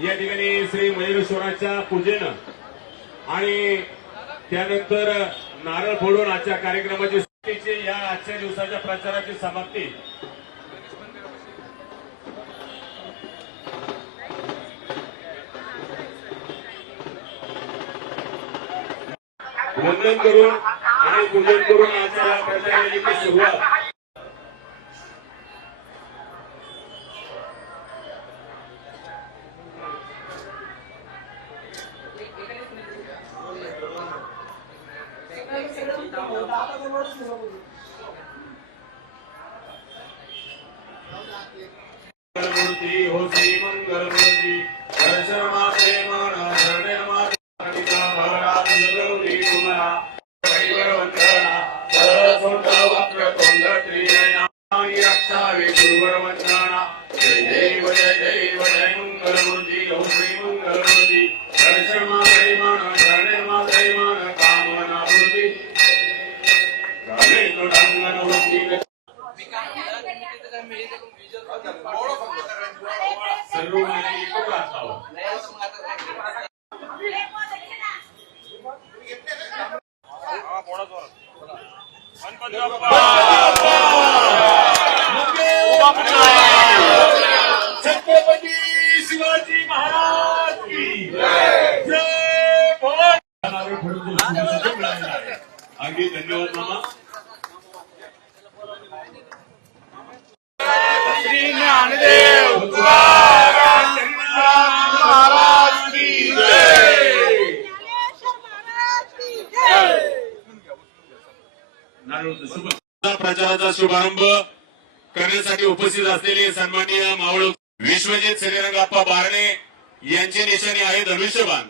या ठिकाणी श्री मयूरेश्वराच्या पूजेनं आणि त्यानंतर नारळ फोडून आजच्या कार्यक्रमाची या आजच्या दिवसाच्या प्रचाराची समाप्ती वंदन करून आणि पूजन करून आजच्या प्रचाराची सुरुवात मंगलमूर्ती हो श्री मंगलमूर्ती दर्शन माते मन हृदय माते भरात गौरी कुमारा परिवर वंदना सरस्वत वक्रतुंड त्रिनयनानि रक्षावे गुरुवर वंदना जय देव जय मंगलमूर्ती हो श्री मंगलमूर्ती दर्शन माते मन हृदय माते मन कामना मूर्ती काले तो ढंगन मूर्ती सर्व महिलांनी एकत्र असावं छत्रपती शिवाजी महाराज की जय. अगदी धन्यवाद मामा. श्री ज्ञानदेव महाराज की जय. प्रचाराचा शुभारंभ करण्यासाठी उपस्थित असलेले सन्माननीय मावळ विश्वजित श्रीरंगाप्पा बारणे यांची निशाणी आहे धनुष्यबाण.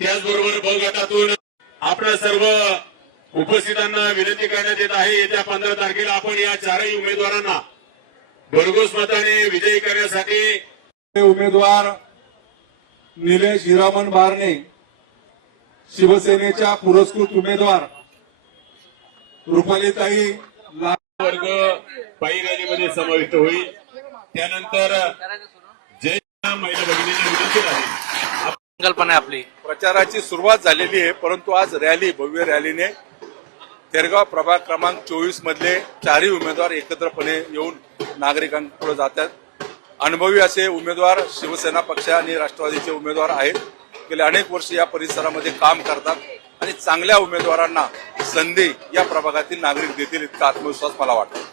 त्याचबरोबर ब गटातून आपल्या सर्व उपस्थितांना विनंती करण्यात येत आहे येत्या 15 तारखेला आपण या चारही उमेदवारांना भरघोस मताने विजयी करण्यासाठी उमेदवार निलेश हिरामन बारणे शिवसेनेच्या पुरस्कृत उमेदवार रुपालीताई वर्ग पायी रॅलीमध्ये समाविष्ट होईल. त्यानंतर जय महिला भगिनींना विनंती आहे संकल्पना आपली प्रचाराची सुरुवात झालेली आहे, परंतु आज रॅली भव्य रॅलीने तेरगाव प्रभाग क्रमांक 24 मधले चारही उमेदवार एकत्रपणे येऊन नागरिकांपुढे जातात. अनुभवी असे उमेदवार शिवसेना पक्ष आणि राष्ट्रवादीचे उमेदवार आहेत. गेले अनेक वर्ष या परिसरामध्ये काम करतात आणि चांगल्या उमेदवारांना संधी या प्रभागातील नागरिक देतील इतका आत्मविश्वास मला वाटतो.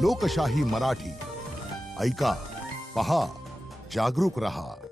लोकशाही मराठी ऐका, पहा, जागरूक रहा.